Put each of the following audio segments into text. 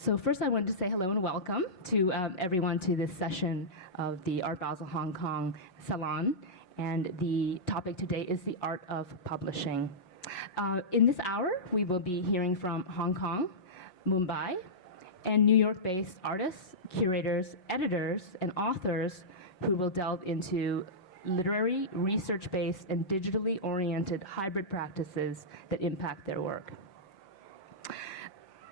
So first I wanted to say hello and welcome to everyone to this session of the Art Basel Hong Kong Salon. And the topic today is the art of publishing. In this hour, we will be hearing from Hong Kong, Mumbai, and New York-based artists, curators, editors, and authors who will delve into literary, research-based, and digitally oriented hybrid practices that impact their work.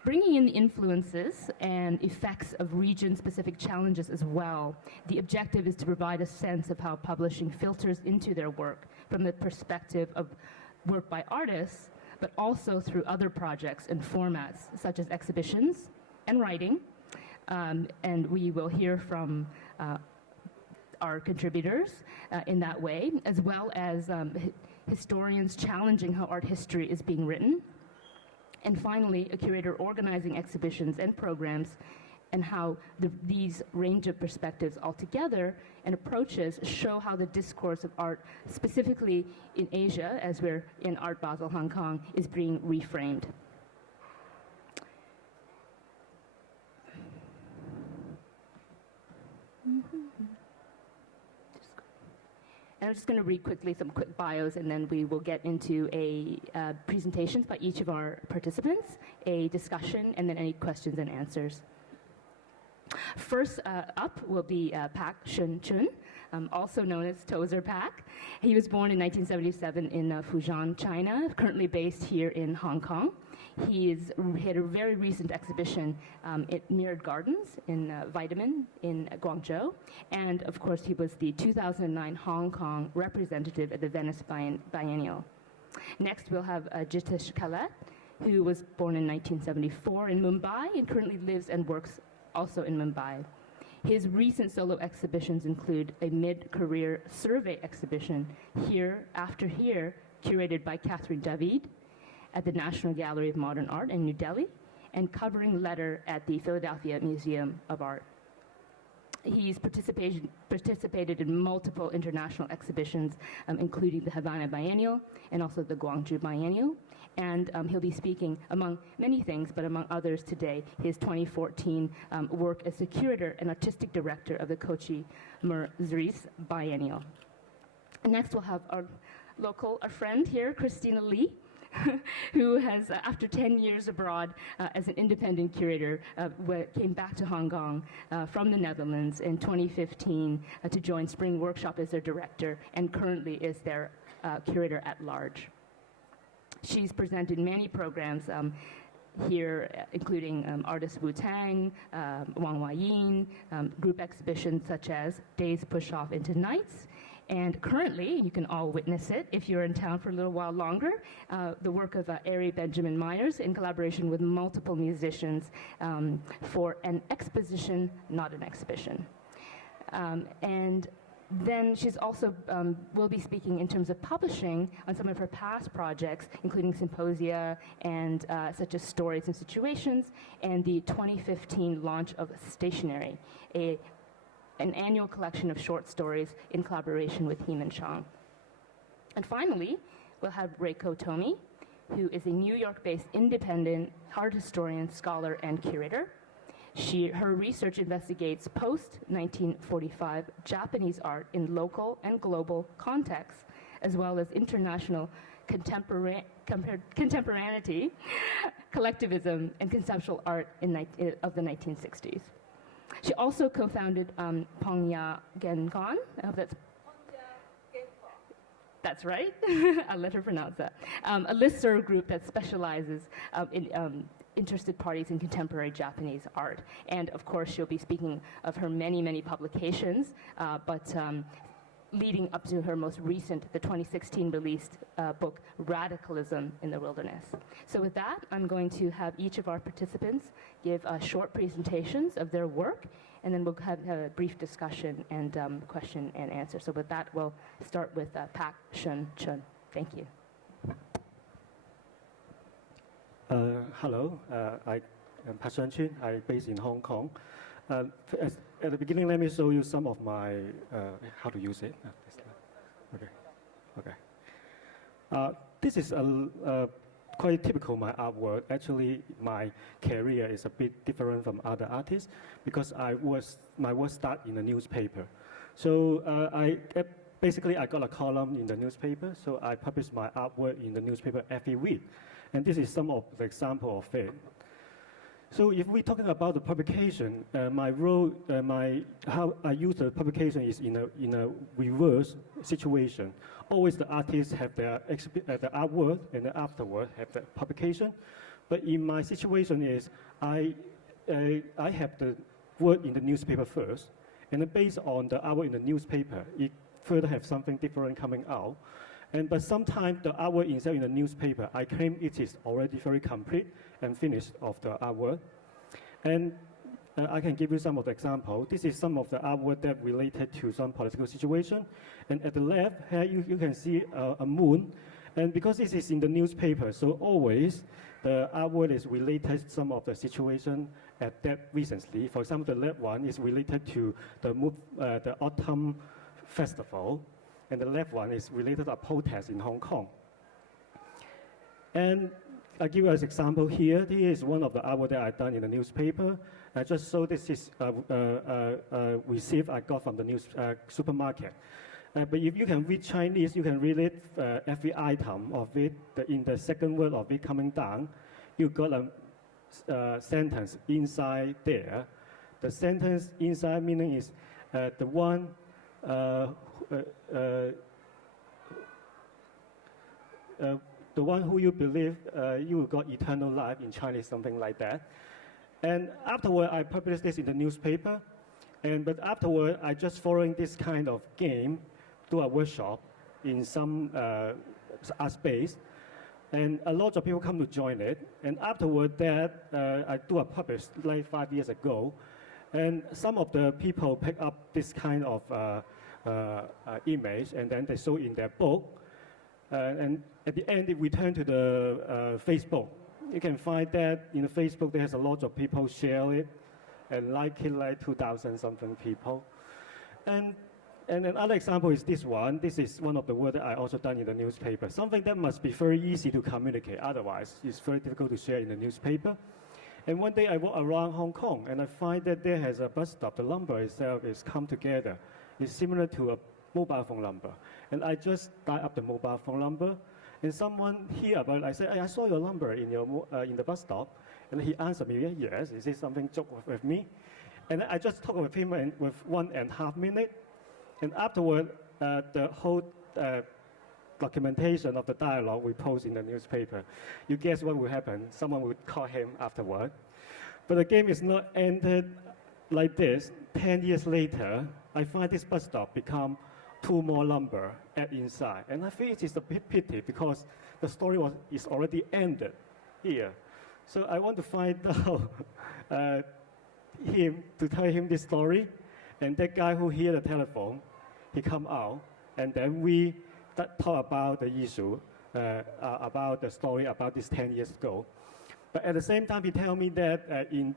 Bringing in the influences and effects of region-specific challenges as well, the objective is to provide a sense of how publishing filters into their work from the perspective of work by artists, but also through other projects and formats, such as exhibitions and writing. And we will hear from our contributors in that way, as well as historians challenging how art history is being written. And finally, a curator organizing exhibitions and programs and how these range of perspectives altogether and approaches show how the discourse of art, specifically in Asia, as we're in Art Basel Hong Kong, is being reframed. And I'm just going to read quickly some quick bios, and then we will get into a presentations by each of our participants, a discussion, and then any questions and answers. First up will be Pak Chuen, also known as Tozer Pak. He was born in 1977 in Fuzhou, China, currently based here in Hong Kong. He had a very recent exhibition at Mirrored Gardens in Vitamin in Guangzhou. And of course, he was the 2009 Hong Kong representative at the Venice Biennial. Next, we'll have Jitish Kallat, who was born in 1974 in Mumbai and currently lives and works also in Mumbai. His recent solo exhibitions include a mid-career survey exhibition, Here After Here, curated by Catherine David at the National Gallery of Modern Art in New Delhi, and Covering Letter at the Philadelphia Museum of Art. He's participated in multiple international exhibitions, including the Havana Biennial and also the Guangzhou Biennial. And he'll be speaking, among many things, but among others today, his 2014 work as the curator and artistic director of the Kochi Merzris Biennial. And next we'll have our friend here, Christina Lee, who has, after 10 years abroad as an independent curator, came back to Hong Kong from the Netherlands in 2015 to join Spring Workshop as their director, and currently is their Curator-at-Large. She's presented many programs here, including Artist Wu Tang, Wang Waiyin, group exhibitions such as Days Push Off into Nights, and currently, you can all witness it if you're in town for a little while longer, the work of Ari Benjamin Myers in collaboration with multiple musicians for an exposition, not an exhibition. And then she's also will be speaking in terms of publishing on some of her past projects, including symposia and such as Stories and Situations, and the 2015 launch of Stationery, an annual collection of short stories in collaboration with Heman Sheung. And finally, we'll have Reiko Tomii, who is a New York-based independent art historian, scholar, and curator. Her research investigates post-1945 Japanese art in local and global contexts, as well as international contemporaneity, collectivism, and conceptual art of the 1960s. She also co-founded PoNJA-GenKon. I hope that's PoNJA-GenKon. That's right. I'll let her pronounce that. A listserv group that specializes in interested parties in contemporary Japanese art. And of course, she'll be speaking of her many, many publications, but leading up to her most recent, the 2016 released book, Radicalism in the Wilderness. So with that, I'm going to have each of our participants give short presentations of their work, and then we'll have a brief discussion and question and answer. So with that, we'll start with Pak Chuen. Thank you. Hello, I'm Pak Chuen. I'm based in Hong Kong. At the beginning, let me show you some of my, how to use it. Okay. This is a quite typical my artwork. Actually, my career is a bit different from other artists because my work started in a newspaper. So basically, I got a column in the newspaper, so I publish my artwork in the newspaper every week. And this is some of the example of it. So if we're talking about the publication, my role, how I use the publication is in a reverse situation. Always the artists have the artwork, and then afterward have the publication. But in my situation is, I have the work in the newspaper first, and then based on the artwork in the newspaper, it further have something different coming out. But sometimes the artwork inside in the newspaper, I claim it is already very complete and finished of the artwork. And I can give you some of the examples. This is some of the artwork that related to some political situation. And at the left here, you can see a moon. And because this is in the newspaper, so always the artwork is related to some of the situation at that recently. For example, the left one is related to the autumn festival. And the left one is related to a protest in Hong Kong. And I give you an example here. Here is one of the artwork that I've done in the newspaper. I just saw this is receipt I got from the supermarket. But if you can read Chinese, you can read it, every item of it. In the second word of it coming down, you got a sentence inside there. The sentence inside meaning is the one the one who you believe you will got eternal life in Chinese, something like that. And afterward, I published this in the newspaper. But afterward, I just following this kind of game, do a workshop in some art space. And a lot of people come to join it. And afterward that, I do a publish like 5 years ago. And some of the people pick up this kind of image, and then they show in their book. And at the end, it return to the Facebook. You can find that in the Facebook, there's a lot of people share it and like it, like 2,000 something people. And another example is this one. This is one of the work that I also done in the newspaper. Something that must be very easy to communicate. Otherwise, it's very difficult to share in the newspaper. And one day I walk around Hong Kong, and I find that there has a bus stop. The number itself is come together. It's similar to a mobile phone number. And I just dial up the mobile phone number, and someone hear about it. I said, I saw your number in the bus stop. And he answered me, yes, is this something joke with me? And I just talked with him with 1.5 minutes. And afterward, the whole documentation of the dialogue we post in the newspaper. You guess what will happen? Someone will call him afterward. But the game is not ended like this. 10 years later, I find this bus stop become 2 more number add inside. And I think it is a bit pity because the story is already ended here. So I want to find out him, to tell him this story. And that guy who hear the telephone, he come out, and then we talk about the issue, about the story about this 10 years ago. But at the same time, he tell me that in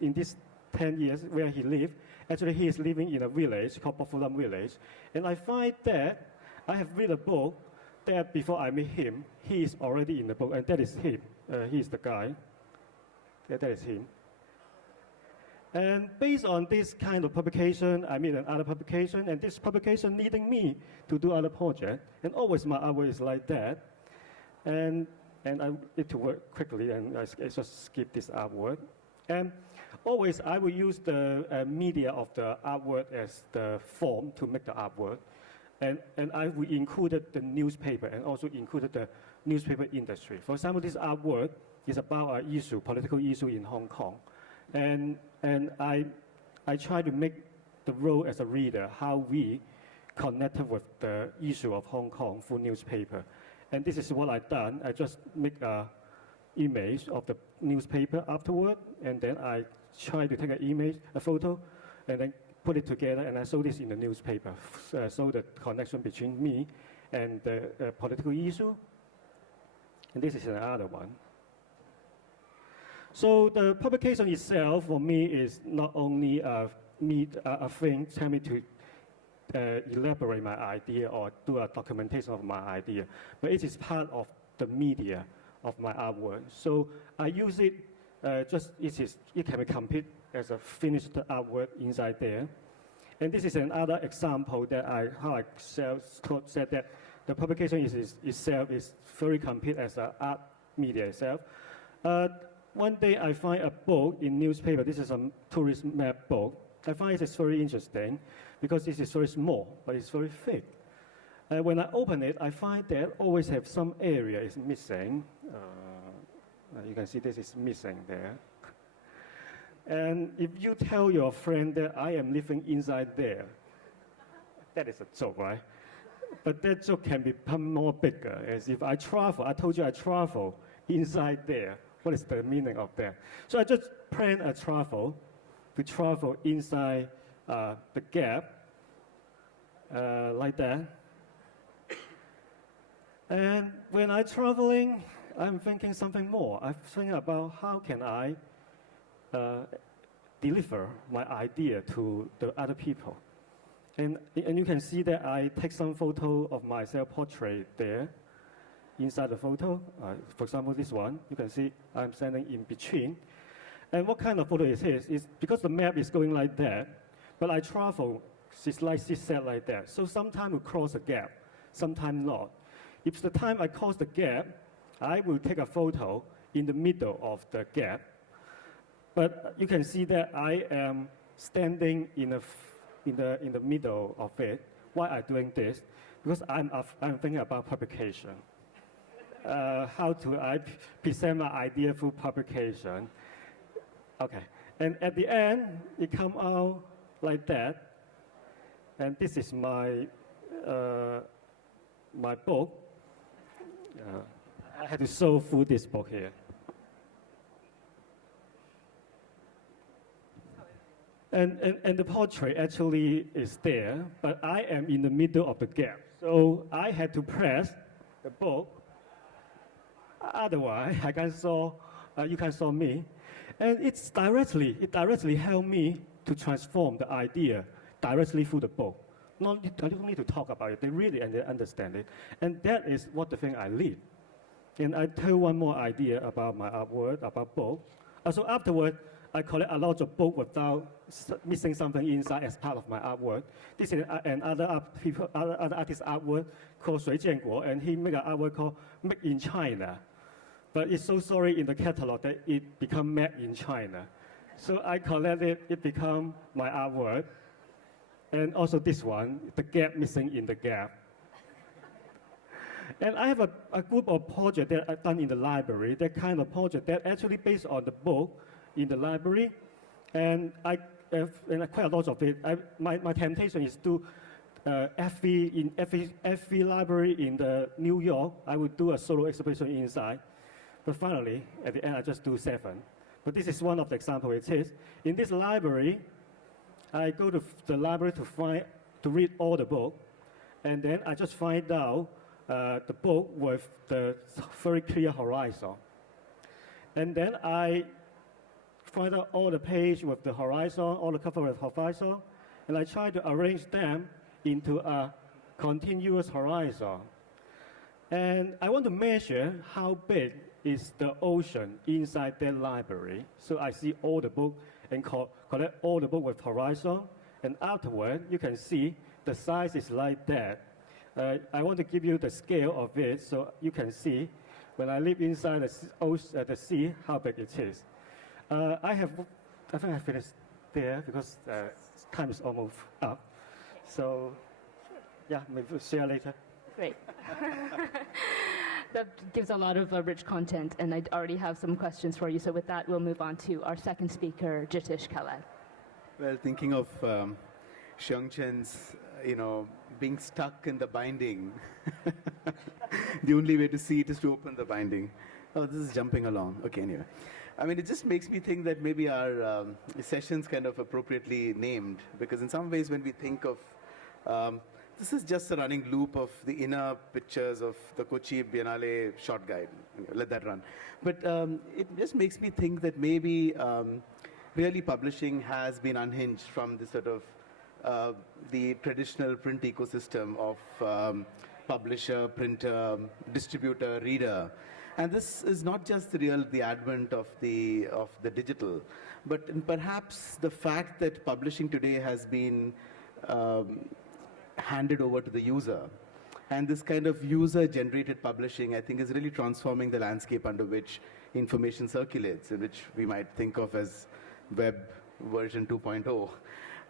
this 10 years where he lived, actually he is living in a village called Buffalo Village. And I find that I have read a book that before I meet him, he is already in the book, and that is him. He is the guy. That is him. And based on this kind of publication, I made another publication, and this publication needing me to do other project. And always my artwork is like that. And I need to work quickly, and I just skip this artwork. And always I will use the media of the artwork as the form to make the artwork. And I will include the newspaper and also included the newspaper industry. For example, this artwork is about an issue, political issue in Hong Kong. And I try to make the role as a reader, how we connected with the issue of Hong Kong through newspaper. And this is what I've done. I just make an image of the newspaper afterward, and then I try to take an image, a photo, and then put it together, and I show this in the newspaper. So the connection between me and the political issue. And this is another one. So the publication itself, for me, is not only a thing, tell me to elaborate my idea or do a documentation of my idea, but it is part of the media of my artwork. So I use it it can be complete as a finished artwork inside there. And this is another example that how I said that the publication itself is very complete as an art media itself. One day I find a book in newspaper. This is a tourist map book. I find it is very interesting because this is very small, but it's very thick. When I open it, I find that always have some area is missing. You can see this is missing there. And if you tell your friend that I am living inside there, that is a joke, right? But that joke can become more bigger, as if I travel. I told you I travel inside there. What is the meaning of that? So I just plan a travel to travel inside the gap, like that. And when I'm traveling, I'm thinking something more. I'm thinking about how can I deliver my idea to the other people. And you can see that I take some photo of my self-portrait there inside the photo. For example, this one, you can see I'm standing in between. And what kind of photo it is because the map is going like that, but I travel, it's like zigzag like that. So sometimes we cross a gap, sometimes not. If the time I cross the gap, I will take a photo in the middle of the gap. But you can see that I am standing in the middle of it. Why I'm doing this? Because I'm thinking about publication. How do I present my idea through publication? Okay, and at the end, it comes out like that. And this is my my book. I had to show through this book here. And the portrait actually is there, but I am in the middle of the gap. So I had to press the book. Otherwise, you can't saw me. And it directly helped me to transform the idea directly through the book. I don't need to talk about it. They really understand it. And that is what the thing I lead. And I tell one more idea about my artwork, about book. So afterward, I collect a lot of book without missing something inside as part of my artwork. This is another artist's artwork called 水建国, and he made an artwork called Made in China. But it's so sorry in the catalog that it become Made in China. So I collect it, it become my artwork. And also this one, the gap missing in the gap. And I have a group of projects that I've done in the library, that kind of project that actually based on the book in the library, and quite a lot of it. My temptation is to every library in the New York, I would do a solo exhibition inside. But finally, at the end, I just do 7. But this is one of the examples. It is in this library, I go to the library to read all the book, and then I just find out the book with the very clear horizon, and then I find out all the page with the horizon, all the cover with horizon, and I try to arrange them into a continuous horizon. And I want to measure how big is the ocean inside that library. So I see all the book and collect all the book with horizon, and afterward you can see the size is like that. I want to give you the scale of it so you can see when I live inside the sea how big it is. I think I finished there because time is almost up. So, yeah, maybe we'll share later. Great. That gives a lot of rich content, and I already have some questions for you. So with that, we'll move on to our second speaker, Jitish, Kallat. Well, thinking of Sheung Chen's, being stuck in the binding. The only way to see it is to open the binding. Oh, this is jumping along. Okay, anyway. I mean, it just makes me think that maybe our session's kind of appropriately named, because in some ways when we think of, this is just a running loop of the inner pictures of the Kochi Biennale short guide. Let that run. But it just makes me think that maybe really publishing has been unhinged from this sort of the traditional print ecosystem of publisher, printer, distributor, reader. And this is not just the advent of the digital, but perhaps the fact that publishing today has been handed over to the user. And this kind of user-generated publishing, I think, is really transforming the landscape under which information circulates, and which we might think of as web version 2.0.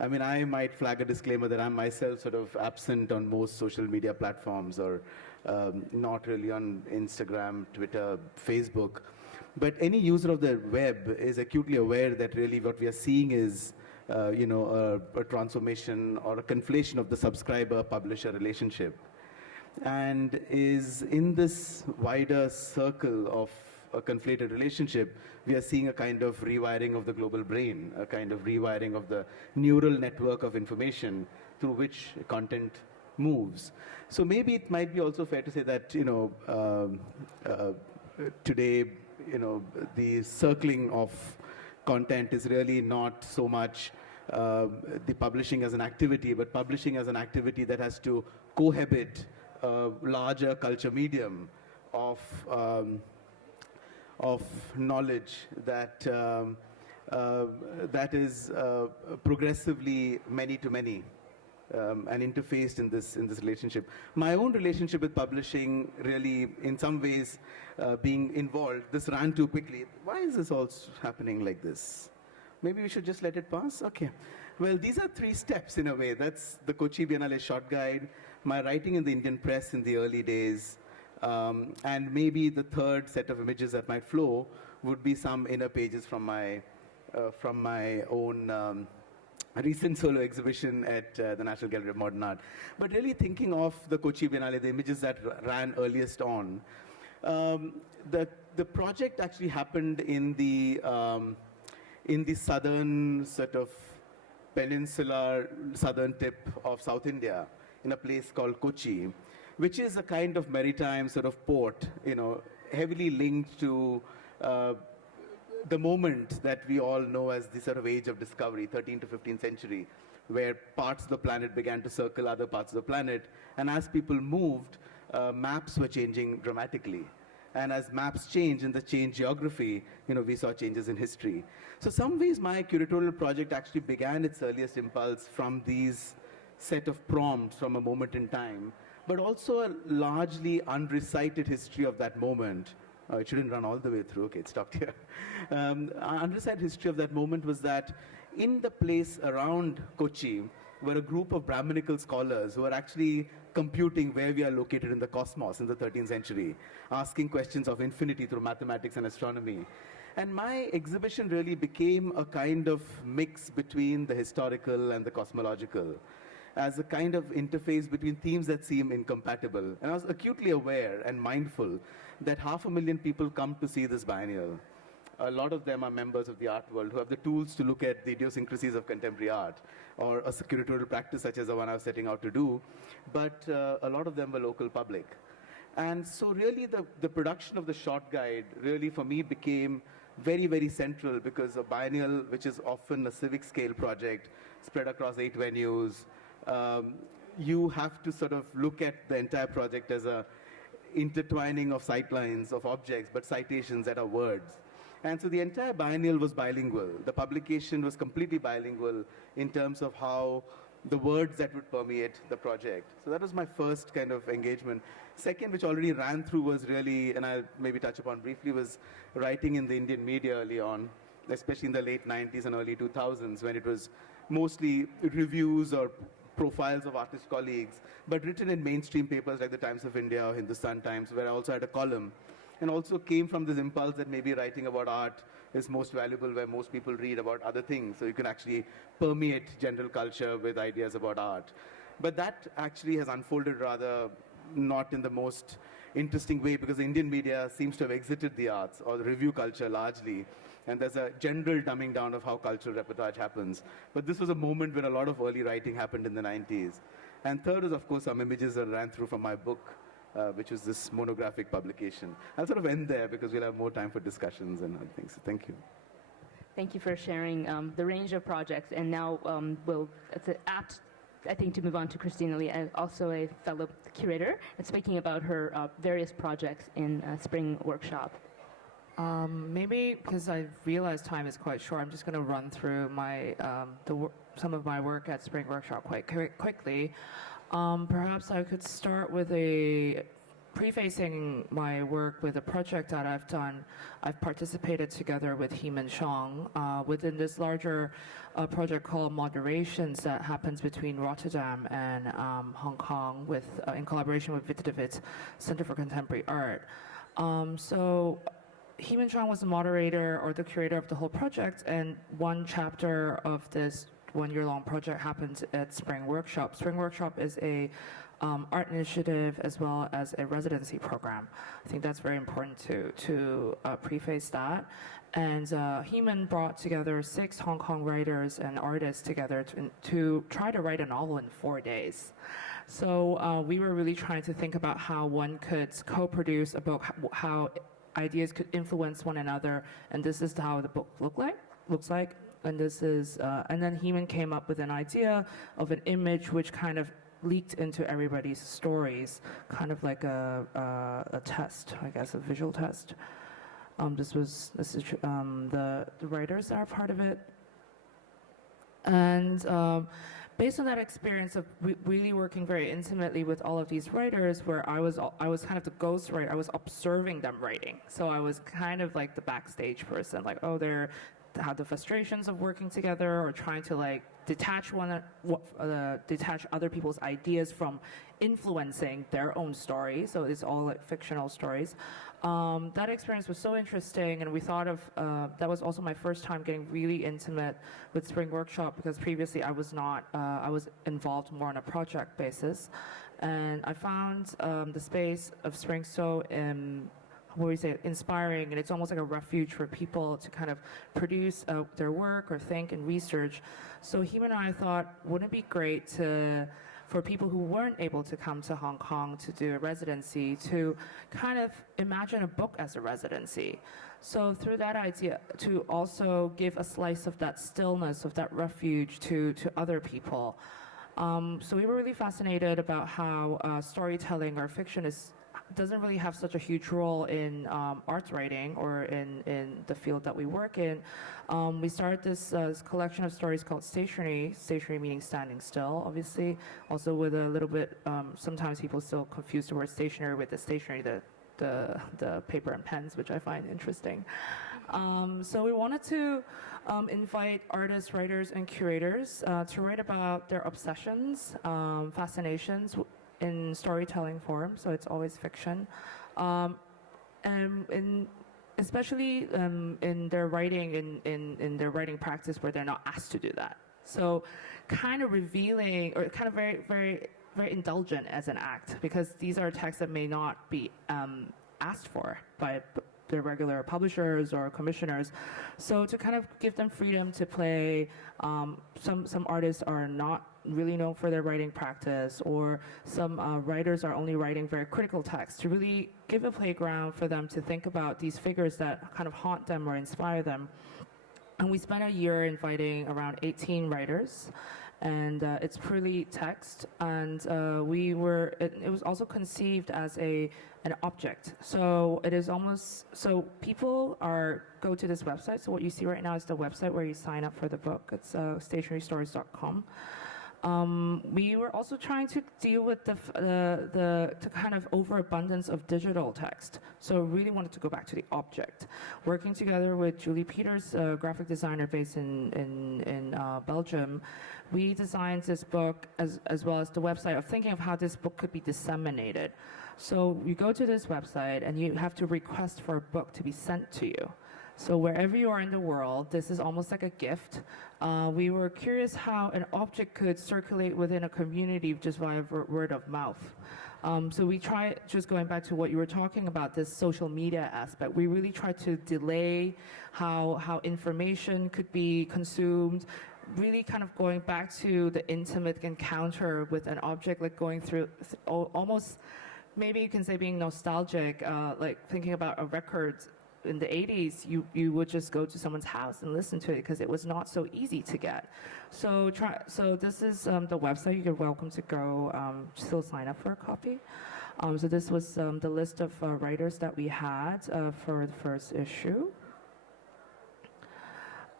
I mean, I might flag a disclaimer that I'm myself sort of absent on most social media platforms, or not really on Instagram, Twitter, Facebook. But any user of the web is acutely aware that really what we are seeing is a transformation or a conflation of the subscriber-publisher relationship. And is in this wider circle of a conflated relationship, we are seeing a kind of rewiring of the global brain, a kind of rewiring of the neural network of information through which content moves. So maybe it might be also fair to say that, today, the circling of content is really not so much the publishing as an activity, but publishing as an activity that has to cohabit a larger culture medium of knowledge that that is progressively many to many and interfaced in this relationship. My own relationship with publishing, really, in some ways, being involved. This ran too quickly. Why is this all happening like this? Maybe we should just let it pass? Okay. Well, these are 3 steps in a way. That's the Kochi Biennale short guide, my writing in the Indian press in the early days, and maybe the third set of images that might flow would be some inner pages from my own recent solo exhibition at the National Gallery of Modern Art. But really thinking of the Kochi Biennale, the images that ran earliest on, the project actually happened in the southern sort of peninsular southern tip of South India, in a place called Kochi, which is a kind of maritime sort of port, heavily linked to the moment that we all know as the sort of age of discovery, 13th to 15th century, where parts of the planet began to circle other parts of the planet. And as people moved, maps were changing dramatically. And as maps change in the change geography, we saw changes in history. So some ways my curatorial project actually began its earliest impulse from these set of prompts from a moment in time, but also a largely unrecited history of that moment. It shouldn't run all the way through. Okay, it stopped here. Unrecited history of that moment was that in the place around Kochi were a group of Brahminical scholars who are actually computing where we are located in the cosmos in the 13th century, asking questions of infinity through mathematics and astronomy. And my exhibition really became a kind of mix between the historical and the cosmological, as a kind of interface between themes that seem incompatible. And I was acutely aware and mindful that 500,000 people come to see this biennial. A lot of them are members of the art world who have the tools to look at the idiosyncrasies of contemporary art, or a curatorial practice such as the one I was setting out to do. But a lot of them were local public. And so really the production of the short guide really for me became very, very central, because a biennial, which is often a civic scale project spread across 8 venues, you have to sort of look at the entire project as a intertwining of sightlines of objects, but citations that are words. And so the entire biennial was bilingual. The publication was completely bilingual in terms of how the words that would permeate the project. So that was my first kind of engagement. Second, which already ran through, was really, and I'll maybe touch upon briefly, was writing in the Indian media early on, especially in the late 90s and early 2000s, when it was mostly reviews or profiles of artist colleagues, but written in mainstream papers like the Times of India or Hindustan Times, where I also had a column, and also came from this impulse that maybe writing about art is most valuable where most people read about other things, so you can actually permeate general culture with ideas about art. But that actually has unfolded rather not in the most interesting way, because the Indian media seems to have exited the arts or the review culture largely, and there's a general dumbing down of how cultural reportage happens. But this was a moment when a lot of early writing happened in the 90s. And third is, of course, some images that ran through from my book, which was this monographic publication. I'll sort of end there because we'll have more time for discussions and other things. So thank you. Thank you for sharing the range of projects. And now it's an apt I think to move on to Christina Lee, also a fellow curator, and speaking about her various projects in Spring Workshop. Maybe because I realize time is quite short, I'm just going to run through my some of my work at Spring Workshop quite quickly. Perhaps I could start with prefacing my work with a project that I've done. I've participated together with him and Sheung within this larger project called Moderations that happens between Rotterdam and Hong Kong in collaboration with Witte de With Center for Contemporary Art. So Him and Sheung was the moderator or the curator of the whole project, and one chapter of this one-year-long project happened at Spring Workshop. Spring Workshop is a art initiative as well as a residency program. I think that's very important to preface that. And Heeman brought together 6 Hong Kong writers and artists together to try to write a novel in 4 days. So we were really trying to think about how one could co-produce a book, how ideas could influence one another, and this is how the book looks like. And this is, and then Heeman came up with an idea of an image which kind of leaked into everybody's stories, kind of like a test, I guess, a visual test. This is the writers that are part of it, and based on that experience of really working very intimately with all of these writers, where I was kind of the ghost writer, I was observing them writing, so I was kind of like the backstage person, like, oh, they're have the frustrations of working together or trying to like detach other people's ideas from influencing their own story. So it's all like fictional stories. That experience was so interesting, and we thought of that was also my first time getting really intimate with Spring Workshop, because previously I was not. I was involved more on a project basis, and I found the space of Spring so inspiring, and it's almost like a refuge for people to kind of produce their work or think and research. So him and I thought, wouldn't it be great for people who weren't able to come to Hong Kong to do a residency to kind of imagine a book as a residency. So through that idea, to also give a slice of that stillness, of that refuge to other people. So we were really fascinated about how storytelling or fiction doesn't really have such a huge role in arts writing or in the field that we work in. We started this collection of stories called Stationery meaning standing still, obviously, also with a little bit, sometimes people still confuse the word stationery with the stationery, the paper and pens, which I find interesting. So we wanted to invite artists, writers, and curators to write about their obsessions, fascinations, in storytelling form, so it's always fiction, and especially in their writing, in their writing practice where they're not asked to do that. So kind of revealing, or kind of very, very, very indulgent as an act, because these are texts that may not be asked for by their regular publishers or commissioners. So to kind of give them freedom to play, some artists are not really known for their writing practice, or some writers are only writing very critical text, to really give a playground for them to think about these figures that kind of haunt them or inspire them. And we spent a year inviting around 18 writers, and it's purely text, and it was also conceived as an object. So it is almost, so people go to this website. So what you see right now is the website where you sign up for the book. It's stationerystories.com. We were also trying to deal with the kind of overabundance of digital text. So really wanted to go back to the object. Working together with Julie Peters, a graphic designer based in Belgium, we designed this book as well as the website of thinking of how this book could be disseminated. So you go to this website and you have to request for a book to be sent to you. So wherever you are in the world, this is almost like a gift. We were curious how an object could circulate within a community just via word of mouth. So we try, just going back to what you were talking about, this social media aspect, we really try to delay how information could be consumed, really kind of going back to the intimate encounter with an object, like going through almost, maybe you can say being nostalgic, like thinking about a record in the 80s, you would just go to someone's house and listen to it because it was not so easy to get. So this is the website. You're welcome to go still sign up for a copy. So this was the list of writers that we had for the first issue.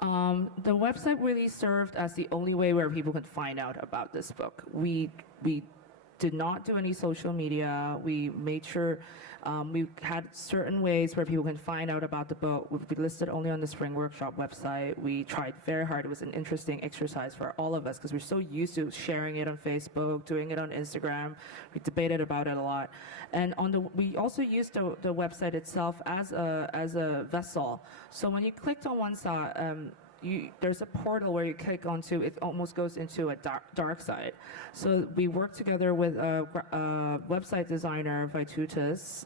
The website really served as the only way where people could find out about this book. We did not do any social media. We made sure we had certain ways where people can find out about the book. We listed only on the Spring Workshop website. We tried very hard. It was an interesting exercise for all of us because we're so used to sharing it on Facebook, doing it on Instagram. We debated about it a lot. And we also used the website itself as a vessel. So when you clicked on one side, there's a portal where you click onto, it almost goes into a dark side. So we worked together with a website designer, Vitutus,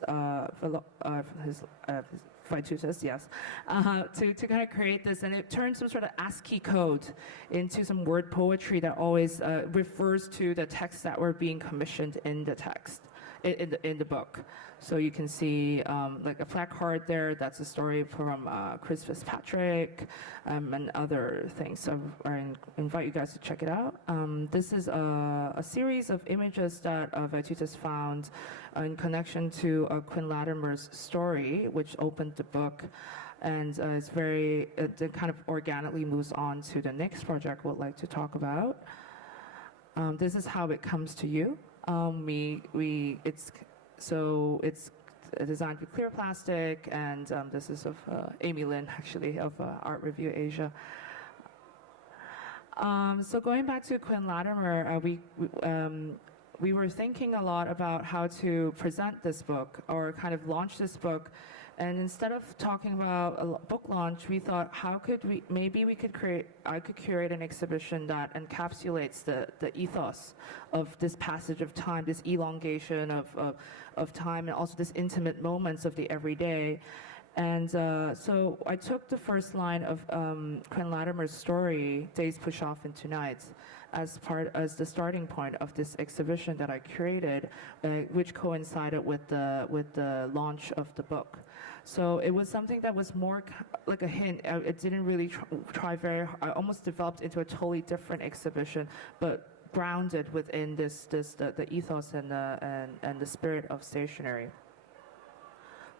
Vitutus, yes, to kind of create this, and it turned some sort of ASCII code into some word poetry that always refers to the texts that were being commissioned in the text, in the book. So you can see like a placard there. That's a story from Chris Fitzpatrick and other things. So I invite you guys to check it out. This is a series of images that Vitutus found in connection to Quinn Latimer's story, which opened the book. And it kind of organically moves on to the next project we'd like to talk about. This is how it comes to you. It's designed with clear plastic, and this is of Amy Lin, actually, of Art Review Asia. So going back to Quinn Latimer, we were thinking a lot about how to present this book or kind of launch this book. And instead of talking about a book launch, we thought, I could curate an exhibition that encapsulates the ethos of this passage of time, this elongation of time, and also this intimate moments of the everyday. And so I took the first line of Quinn Latimer's story, Days Push Off into Nights, as the starting point of this exhibition that I curated, which coincided with the launch of the book. So it was something that was more like a hint. It didn't really try very hard. I almost developed into a totally different exhibition, but grounded within the ethos and the spirit of stationery.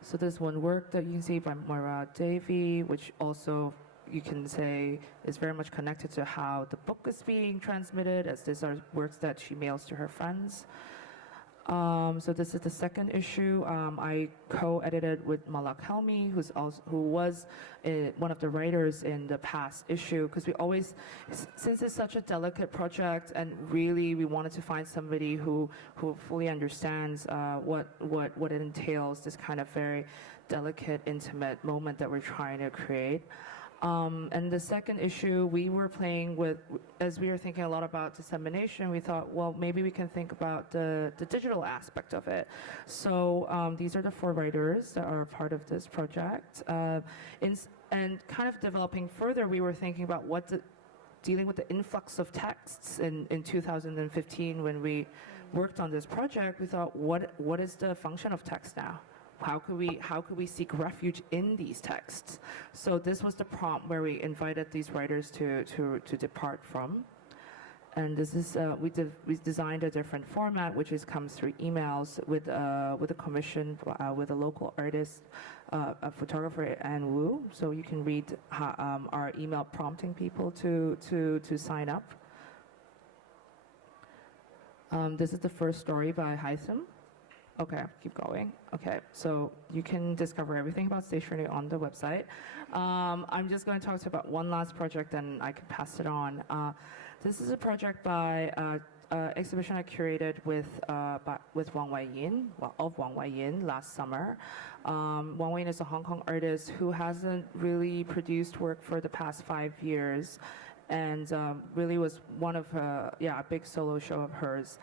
So there's one work that you can see by Moira Davey, which also you can say is very much connected to how the book is being transmitted, as these are works that she mails to her friends. So this is the second issue. I co-edited with Malak Helmi, who was one of the writers in the past issue, because we always, since it's such a delicate project, and really we wanted to find somebody who fully understands what it entails, this kind of very delicate, intimate moment that we're trying to create. And the second issue, we were playing with, as we were thinking a lot about dissemination, we thought, well, maybe we can think about the digital aspect of it. So these are the 4 writers that are part of this project. And kind of developing further, we were thinking about dealing with the influx of texts in 2015 when we worked on this project. We thought, what is the function of text now? How could we seek refuge in these texts? So this was the prompt where we invited these writers to depart from. And this is we designed a different format, which comes through emails with a commission with a local artist, a photographer, Ann Wu. So you can read our email prompting people to sign up. This is the first story by Haitham. Okay, keep going. Okay, so you can discover everything about stationery on the website. I'm just going to talk about one last project, and I can pass it on. This is a project by exhibition I curated with Wang Waiyin, of Wang Waiyin last summer. Wang Waiyin is a Hong Kong artist who hasn't really produced work for the past 5 years, and really was one of a big solo show of hers.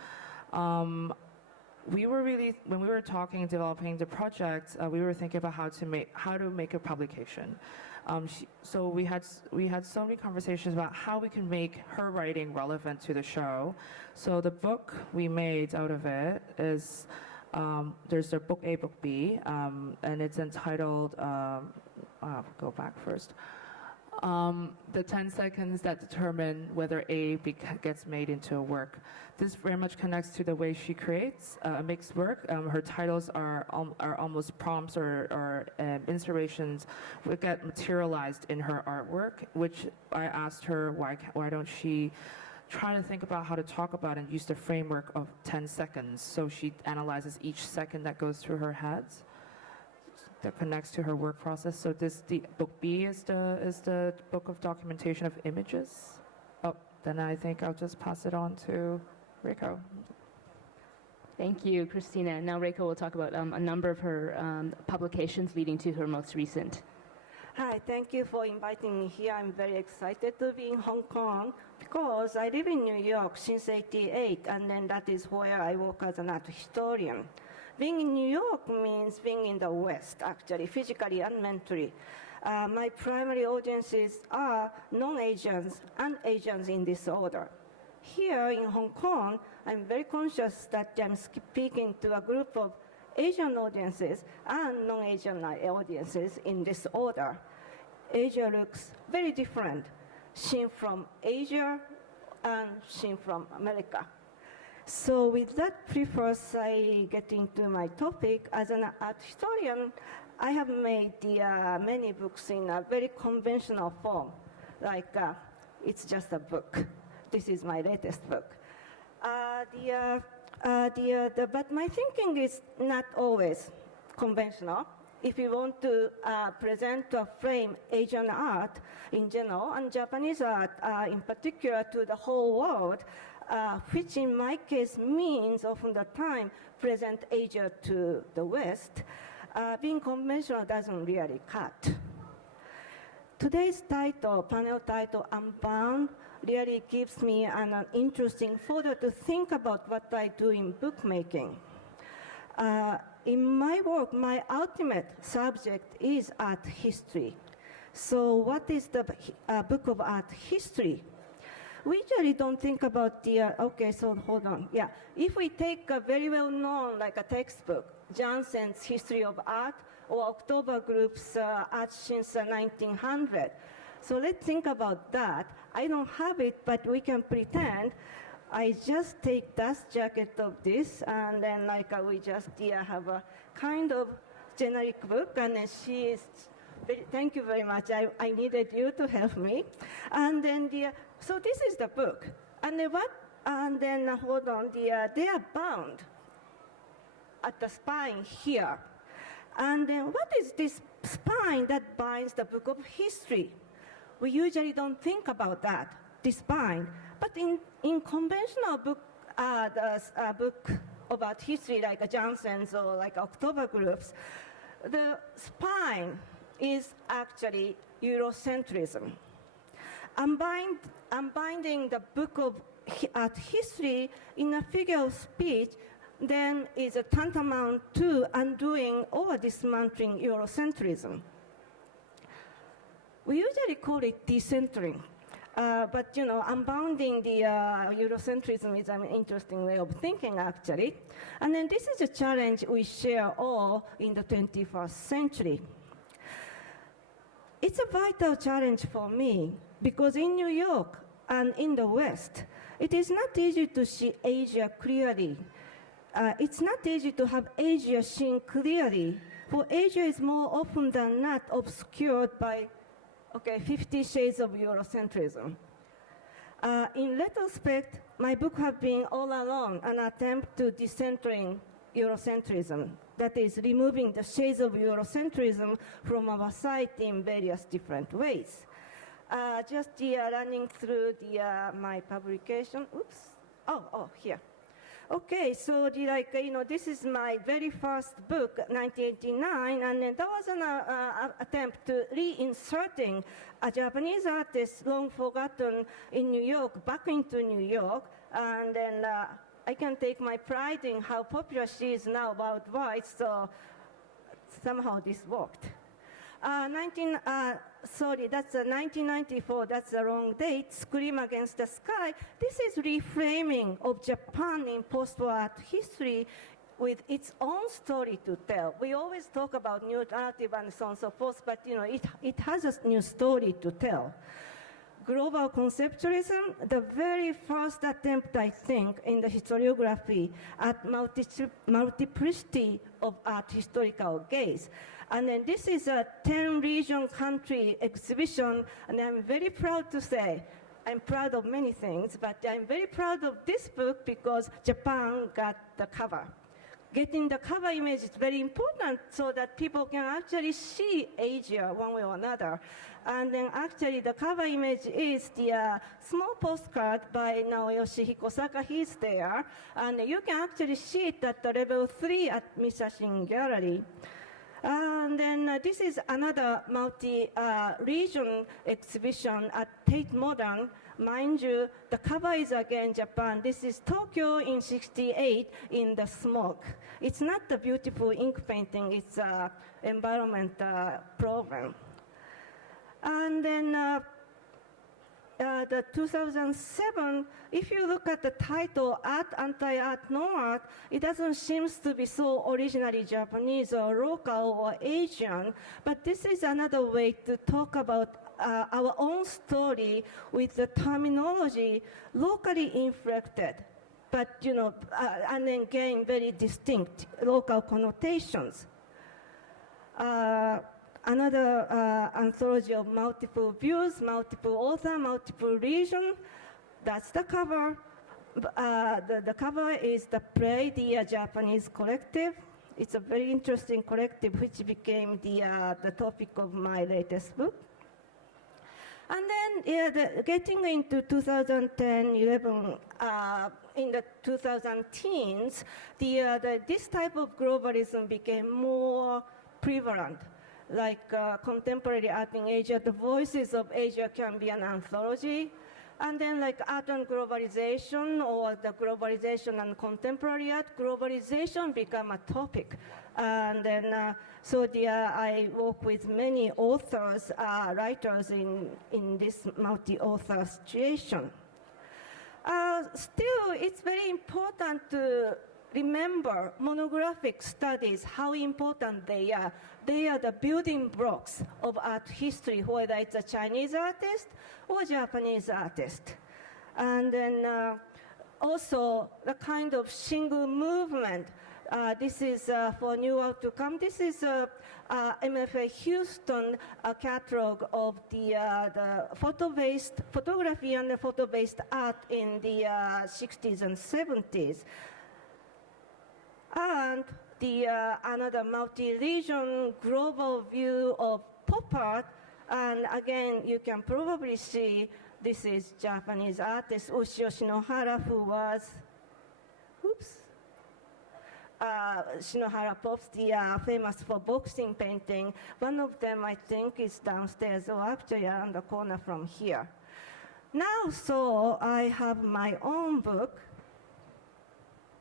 When we were talking and developing the project, we were thinking about how to make a publication. So we had so many conversations about how we can make her writing relevant to the show. So the book we made out of it is there's the book A, book B, and it's entitled go back first. The 10 seconds that determine whether gets made into a work. This very much connects to the way she creates makes work. Her titles are almost prompts or inspirations that get materialized in her artwork, which I asked her why don't she try to think about how to talk about and use the framework of 10 seconds. So she analyzes each second that goes through her heads that connects to her work process. So the book B is the book of documentation of images. Oh, then I think I'll just pass it on to Reiko. Thank you, Christina. Now Reiko will talk about a number of her publications leading to her most recent. Hi, thank you for inviting me here. I'm very excited to be in Hong Kong because I live in New York since '88, and then that is where I work as an art historian. Being in New York means being in the West, actually, physically and mentally. My primary audiences are non-Asians and Asians in this order. Here in Hong Kong, I'm very conscious that I'm speaking to a group of Asian audiences and non-Asian audiences in this order. Asia looks very different, seen from Asia and seen from America. So with that preface, I get into my topic. As an art historian, I have made many books in a very conventional form, like it's just a book. This is my latest book. But my thinking is not always conventional. If you want to present or frame Asian art in general and Japanese art in particular to the whole world, which in my case means often the time present Asia to the West, being conventional doesn't really cut. Today's title, panel title, Unbound, really gives me an interesting further to think about what I do in bookmaking. In my work, my ultimate subject is art history. So what is the book of art history? We usually don't think about okay, so hold on. Yeah, if we take a very well-known, like a textbook, Jansen's History of Art, or October Group's Art since 1900. So let's think about that. I don't have it, but we can pretend. I just take dust jacket of this, and then we just have a kind of generic book, and then she is, thank you very much. I needed you to help me. And then so this is the book. And then hold on, they are bound at the spine here. And then what is this spine that binds the book of history? We usually don't think about that, this spine. But in conventional book about history, like Jansen's or like October Groups, the spine is actually Eurocentrism. Unbinding the book of art history in a figure of speech then is a tantamount to undoing or dismantling Eurocentrism. We usually call it decentering. But unbounding the Eurocentrism is an interesting way of thinking, actually. And then this is a challenge we share all in the 21st century. It's a vital challenge for me because in New York and in the West, it is not easy to see Asia clearly. It's not easy to have Asia seen clearly, for Asia is more often than not obscured by 50 Shades of Eurocentrism. In retrospect, my book has been all along an attempt to decentering Eurocentrism, that is, removing the shades of Eurocentrism from our site in various different ways. Just running through my publication. Oops. Oh, here. Okay, so this is my very first book, 1989, and then that was an attempt to reinserting a Japanese artist long forgotten in New York back into New York, and then I can take my pride in how popular she is now worldwide, so somehow this worked. That's 1994, that's the wrong date, Scream Against the Sky. This is reframing of Japan in post-war art history with its own story to tell. We always talk about new narrative and so on and so forth, but it has a new story to tell. Global conceptualism, the very first attempt, I think, in the historiography at multiplicity of art historical gaze. And then this is a 10-region country exhibition, and I'm very proud to say, I'm proud of many things, but I'm very proud of this book because Japan got the cover. Getting the cover image is very important so that people can actually see Asia one way or another. And then actually the cover image is the small postcard by Naoyoshi Hikosaka. He's there. And you can actually see it at the level 3 at Misashin Gallery. And then this is another multi-region exhibition at Tate Modern. Mind you, the cover is again Japan. This is Tokyo in '68 in the smoke. It's not the beautiful ink painting, it's an environment program. And then the 2007, if you look at the title, Art, Anti-Art, No-Art, it doesn't seem to be so originally Japanese or local or Asian, but this is another way to talk about our own story with the terminology locally inflected, but and then gain very distinct local connotations. Another anthology of multiple views, multiple author, multiple region. That's the cover. The cover is the play, the Japanese collective. It's a very interesting collective which became the topic of my latest book. And then getting into 2010, 11, in the 2010s, this type of globalism became more prevalent. Like contemporary art in Asia, the Voices of Asia can be an anthology. And then like art and globalization, or the globalization and contemporary art, globalization become a topic. And then, I work with many authors, writers in this multi-author situation. Still, it's very important to remember monographic studies, how important they are. They are the building blocks of art history, whether it's a Chinese artist or Japanese artist. And then also the kind of single movement. This is for New Art to Come. This is MFA Houston catalog of the photography and the photo-based art in the 60s and 70s. And another multi-region global view of pop art. And again, you can probably see this is Japanese artist Ushio Shinohara, who was, Shinohara Pops, famous for boxing painting. One of them, I think, is downstairs, or actually around the corner from here. Now, so I have my own book.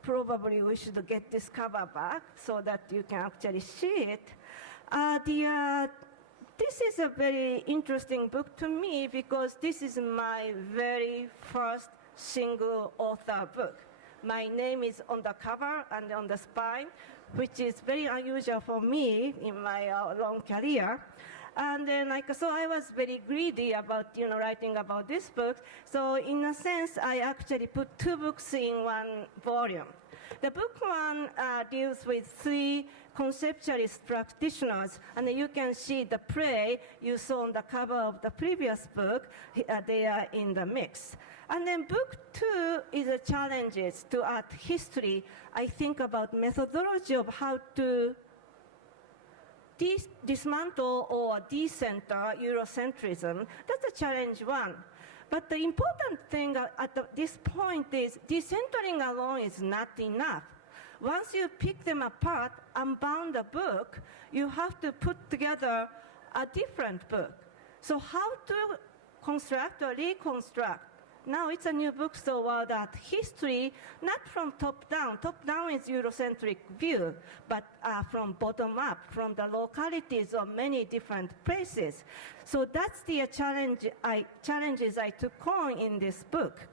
Probably we should get this cover back so that you can actually see it. This is a very interesting book to me because this is my very first single author book. My name is on the cover and on the spine, which is very unusual for me in my long career. And then, so I was very greedy about, writing about this book. So in a sense, I actually put 2 books in one volume. The book one deals with 3 conceptualist practitioners, and you can see the play you saw on the cover of the previous book. They are in the mix. And then book 2 is the challenges to art history. I think about methodology of how to dismantle or decenter Eurocentrism. That's a challenge 1. But the important thing at this point is decentering alone is not enough. Once you pick them apart, unbound a book, you have to put together a different book. So how to construct or reconstruct? Now it's a new book, so that history, not from top down. Top down is Eurocentric view, but from bottom up, from the localities of many different places. So that's the challenges I took on in this book.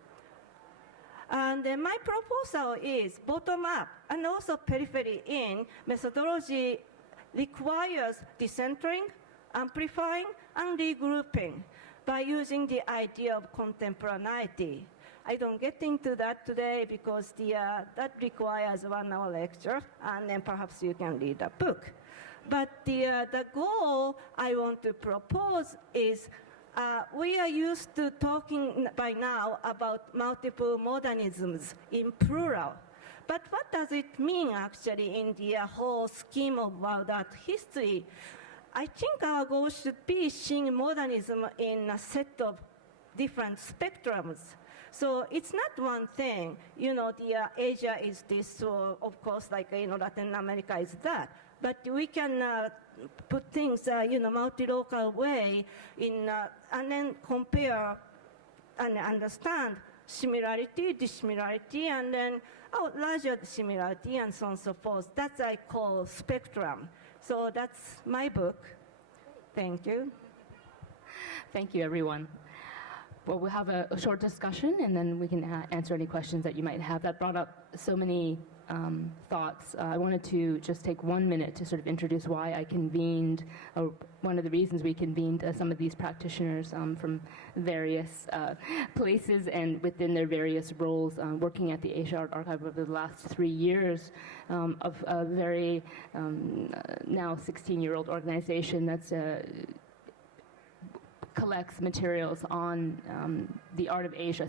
And then my proposal is bottom-up and also periphery-in methodology requires decentering, amplifying, and regrouping by using the idea of contemporaneity. I don't get into that today because that requires 1 hour lecture, and then perhaps you can read a book. But the goal I want to propose is we are used to talking by now about multiple modernisms in plural. But what does it mean actually in the whole scheme of world art history? I think our goal should be seeing modernism in a set of different spectrums. So it's not one thing, Asia is this, so of course, Latin America is that. But we can put things, multi-local way and then compare and understand similarity, dissimilarity, and then larger similarity, and so on and so forth. That's I call spectrum. So that's my book. Thank you. Thank you, everyone. Well, we'll have a short discussion, and then we can answer any questions that you might have. That brought up so many thoughts. I wanted to just take 1 minute to sort of introduce why I convened, or one of the reasons we convened some of these practitioners from various places and within their various roles, working at the Asia Art Archive over the last 3 years of a very now 16-year-old organization that's collects materials on the art of Asia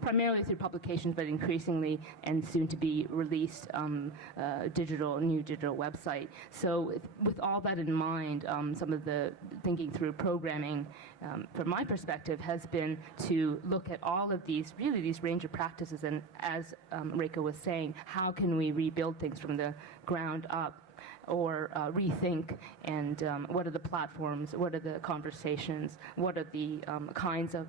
primarily through publications, but increasingly and soon to be released new digital website. So with all that in mind, some of the thinking through programming from my perspective has been to look at all of these range of practices, and as Reiko was saying, how can we rebuild things from the ground up? Or rethink, and what are the platforms, what are the conversations, what are the kinds of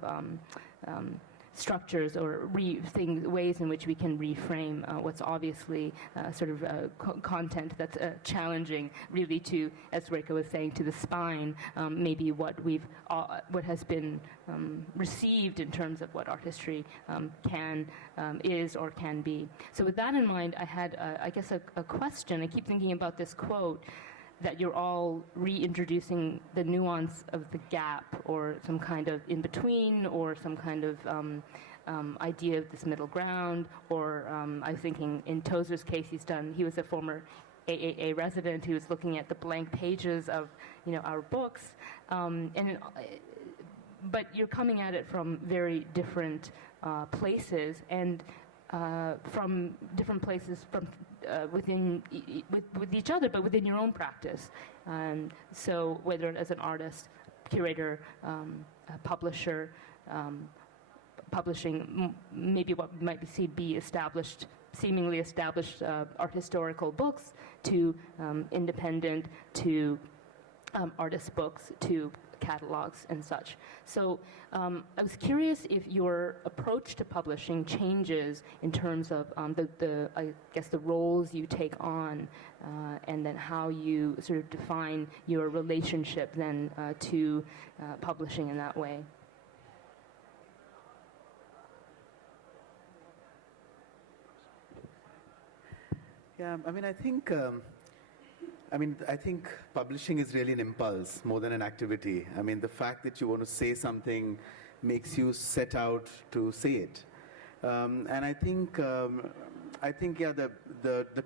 structures or ways in which we can reframe what's obviously sort of content that's challenging, really to, as Reiko was saying, to the spine, maybe what has been received in terms of what art history is or can be. So with that in mind, I had, I guess, a question. I keep thinking about this quote, that you're all reintroducing the nuance of the gap, or some kind of in-between, or some kind of idea of this middle ground, or I was thinking in Tozer's case, he was a former AAA resident who was looking at the blank pages of our books, but you're coming at it from very different places, and from different places with each other, but within your own practice. So whether as an artist, curator, publisher, publishing maybe what might be seemingly established art historical books, to independent, to artist books, to catalogues and such. So I was curious if your approach to publishing changes in terms of I guess the roles you take on, and then how you sort of define your relationship then to publishing in that way. Yeah, I think publishing is really an impulse more than an activity. The fact that you want to say something makes you set out to say it. And I think the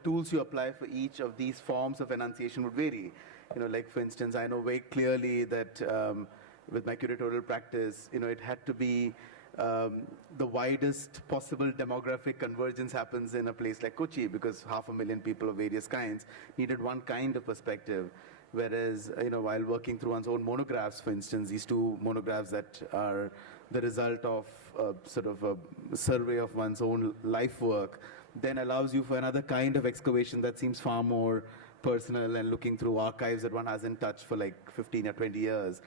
tools you apply for each of these forms of enunciation would vary. Like for instance, I know very clearly that with my curatorial practice, it had to be the widest possible demographic convergence happens in a place like Kochi, because 500,000 people of various kinds needed one kind of perspective. Whereas, while working through one's own monographs, for instance, these 2 monographs that are the result of sort of a survey of one's own life work, then allows you for another kind of excavation that seems far more personal, and looking through archives that one hasn't touched for like 15 or 20 years,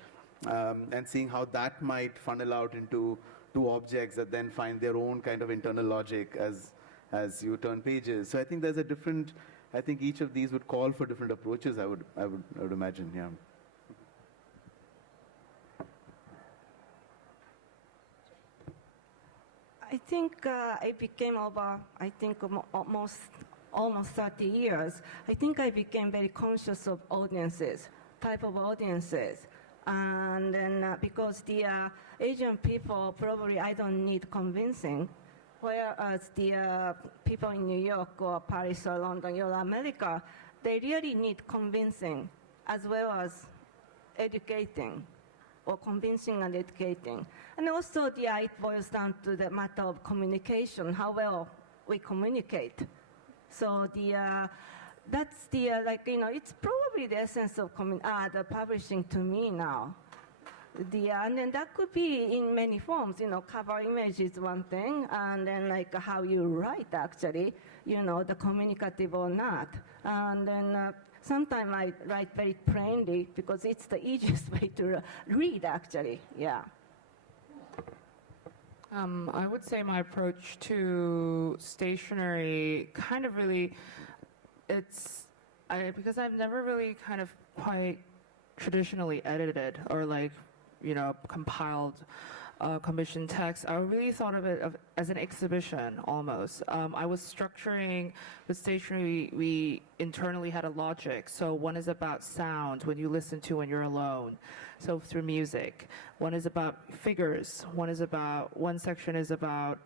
and seeing how that might funnel out into 2 objects that then find their own kind of internal logic as you turn pages. So I think there's I think each of these would call for different approaches, I would imagine, yeah. I think I became over, I think almost 30 years. I think I became very conscious of audiences, type of audiences. And then because the Asian people, probably I don't need convincing, whereas the people in New York or Paris or London or America, they really need convincing as well as educating, or convincing and educating. And also it boils down to the matter of communication, how well we communicate. So that's it's probably the essence of the publishing to me now. And then that could be in many forms, cover image is one thing, and then like how you write actually, the communicative or not. And then sometimes I write very plainly because it's the easiest way to read actually, yeah. I would say my approach to stationery kind of really, because I've never really kind of quite traditionally edited or compiled commissioned text. I really thought of it as an exhibition almost. I was structuring with stationery, we internally had a logic. So one is about sound, when you listen to when you're alone. So through music. One is about figures. One section is about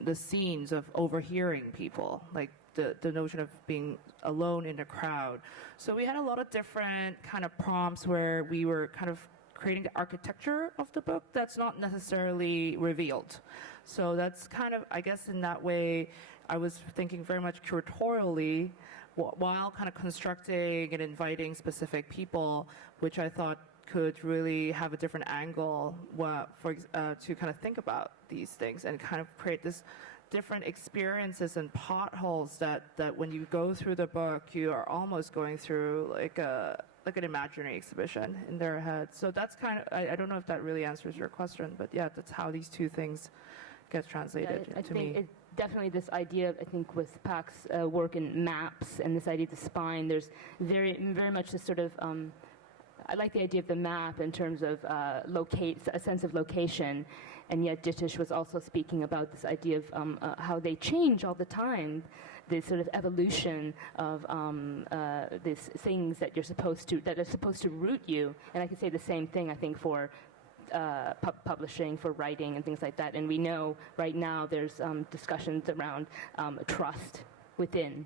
the scenes of overhearing people, like the notion of being alone in a crowd. So we had a lot of different kind of prompts where we were kind of creating the architecture of the book that's not necessarily revealed. So that's kind of, I guess in that way, I was thinking very much curatorially while kind of constructing and inviting specific people, which I thought could really have a different angle to kind of think about these things and kind of create this different experiences and potholes that when you go through the book, you are almost going through like an imaginary exhibition in their head. So that's kind of, I don't know if that really answers your question, but yeah, that's how these two things get translated to me. I think definitely this idea, I think with Pak's work in maps and this idea of the spine, there's very, very much this sort of, I like the idea of the map in terms of a sense of location, and yet Jitish was also speaking about this idea of how they change all the time, this sort of evolution of these things that are supposed to root you. And I could say the same thing, I think, for publishing, for writing and things like that. And we know right now there's discussions around trust within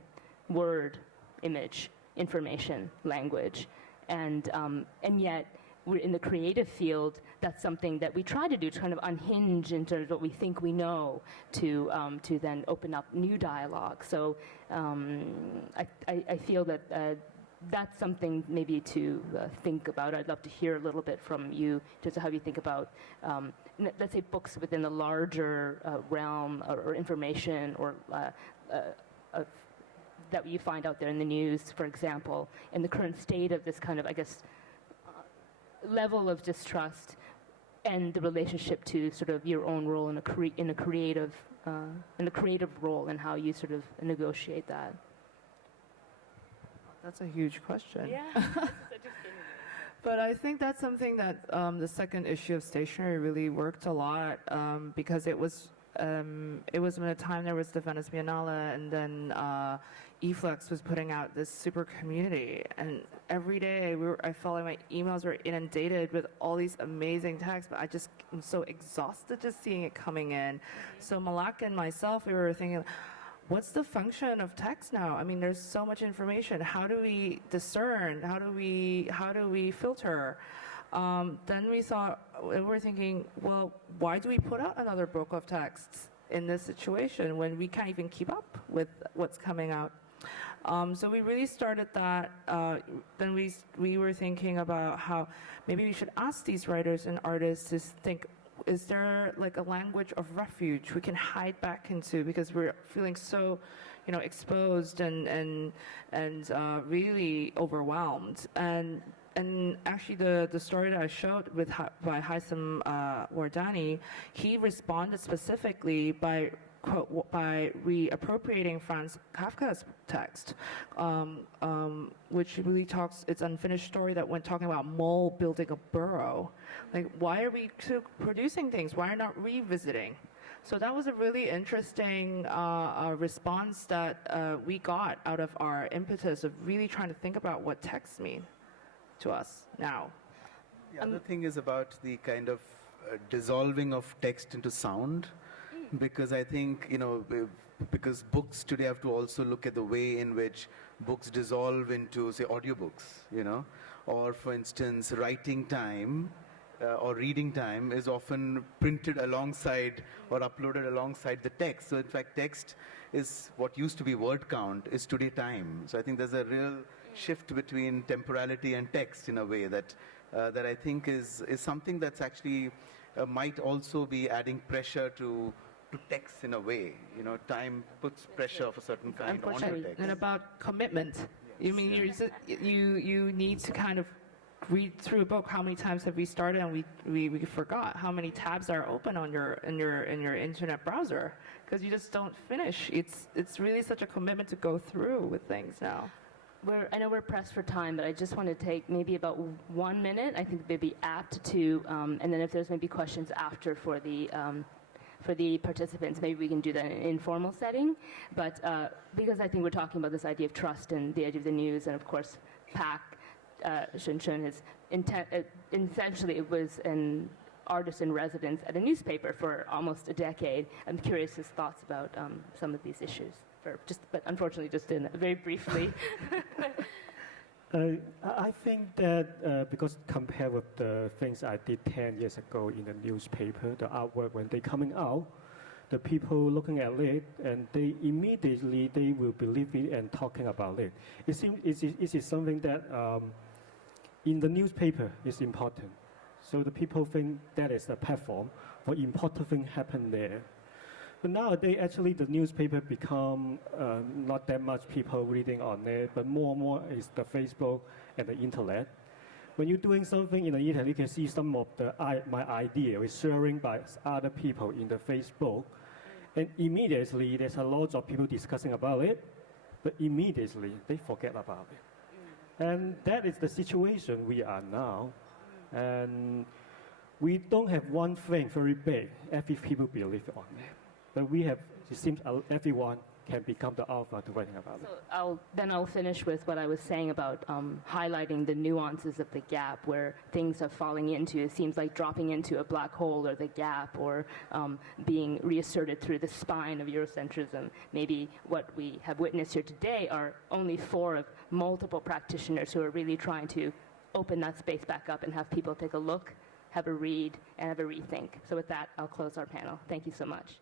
word, image, information, language. And yet, we're in the creative field, that's something that we try to do, to kind of unhinge in terms of what we think we know, to then open up new dialogue. So I feel that that's something maybe to think about. I'd love to hear a little bit from you, just how you think about, let's say, books within the larger realm or information or that you find out there in the news, for example, in the current state of this kind of, I guess, level of distrust and the relationship to sort of your own role in a creative role and how you sort of negotiate that. That's a huge question. Yeah. But I think that's something that the second issue of Stationery really worked a lot because it was when a time there was the Venice Biennale, and then eFlux was putting out this super community, and every day I felt like my emails were inundated with all these amazing texts, but I'm so exhausted just seeing it coming in. So Malak and myself, we were thinking, what's the function of text now? I mean, there's so much information. How do we discern? How do we filter? Then we were thinking, well, why do we put out another book of texts in this situation when we can't even keep up with what's coming out? So we really started that. Then we were thinking about how maybe we should ask these writers and artists to think, is there like a language of refuge we can hide back into, because we're feeling so, exposed and really overwhelmed. And actually, the story that I showed by Haitham Wardani, he responded specifically by reappropriating Franz Kafka's text, which really talks. It's an unfinished story that went talking about mole building a burrow. Like, why are we producing things? Why are not revisiting? So that was a really interesting response that we got out of our impetus of really trying to think about what texts mean to us now. The other thing is about the kind of dissolving of text into sound, because I think, because books today have to also look at the way in which books dissolve into, say, audiobooks, or for instance, writing time or reading time is often printed alongside or uploaded alongside the text. So in fact, text is what used to be word count is today time. So I think there's a real shift between temporality and text in a way that I think is something that's actually might also be adding pressure to text in a way. Time puts pressure of a certain kind onto Unfortunately, text. and about commitment. You mean you need to kind of read through a book. How many times have we started and we forgot how many tabs are open on your internet browser because you just don't finish. It's really such a commitment to go through with things now. I know we're pressed for time, but I just want to take maybe about 1 minute. I think they'd be apt to, and then if there's maybe questions after for the participants, maybe we can do that in an informal setting. But because I think we're talking about this idea of trust and the idea of the news, and of course, Chuen is essentially it was an artist in residence at a newspaper for almost a decade. I'm curious his thoughts about some of these issues. But unfortunately, just in very briefly. I think that because compared with the things I did 10 years ago in the newspaper, the artwork, when they coming out, the people looking at it, and they immediately, they will believe it and talking about it. It seems it is something that in the newspaper is important. So the people think that is a platform for important things happen there. But nowadays, actually, the newspaper become not that much people reading on it, but more and more is the Facebook and the internet. When you're doing something in the internet, you can see some of my idea is sharing by other people in the Facebook, and immediately there's a lot of people discussing about it, but immediately they forget about it. And that is the situation we are now. And we don't have one thing very big, every people believe on it. But we have, it seems everyone can become the alpha to writing about it. So I'll finish with what I was saying about highlighting the nuances of the gap where things are falling into. It seems like dropping into a black hole or the gap or being reasserted through the spine of Eurocentrism. Maybe what we have witnessed here today are only 4 of multiple practitioners who are really trying to open that space back up and have people take a look, have a read, and have a rethink. So with that, I'll close our panel. Thank you so much.